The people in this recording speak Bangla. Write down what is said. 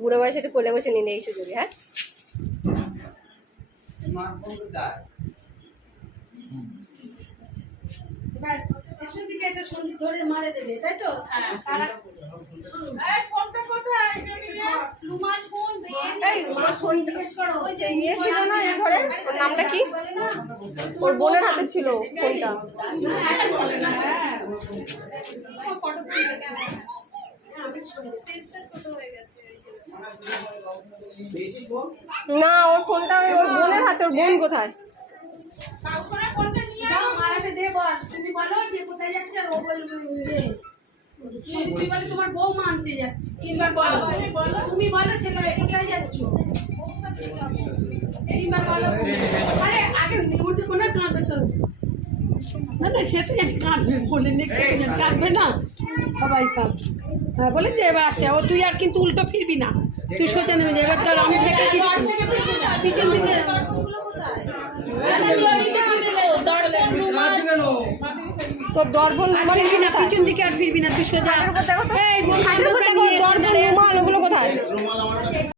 বুড়ো বয়সে একটু কোলে বসে নিলে এই সুযোগে। হ্যাঁ ধরে মারে দেবে, তাই তো? নামটা কি? ওর বোনের হাতে ছিল ফোনটা। না, ওর ফোনটা ওর বোনের হাতে। ওর বোন কোথায়? তোমার বউ মানতে যাচ্ছে, তিনবার বলো। তুমি বলো ছেলে কোথায় যাচ্ছ, তিনবার বলো। আরে আগে মুহূর্তে কোনো কাঁদতে তো না, না সেটা কাঁদবে বলে কাঁদবে না, সবাই কাঁদবে। হ্যাঁ বলেছে এবার আচ্ছা ও তুই আর কিন্তু উল্টো ফিরবি না, তুই সোজা নেমে যা। এবার আমি দেখে দিচ্ছি পিছন দিকে। তোর দর্পণ মানে না পিছন দিকে আর ফিরবি না, তুই সোজা। এই বন্ধু দর্পণ রুমাল ওগুলো কোথায়?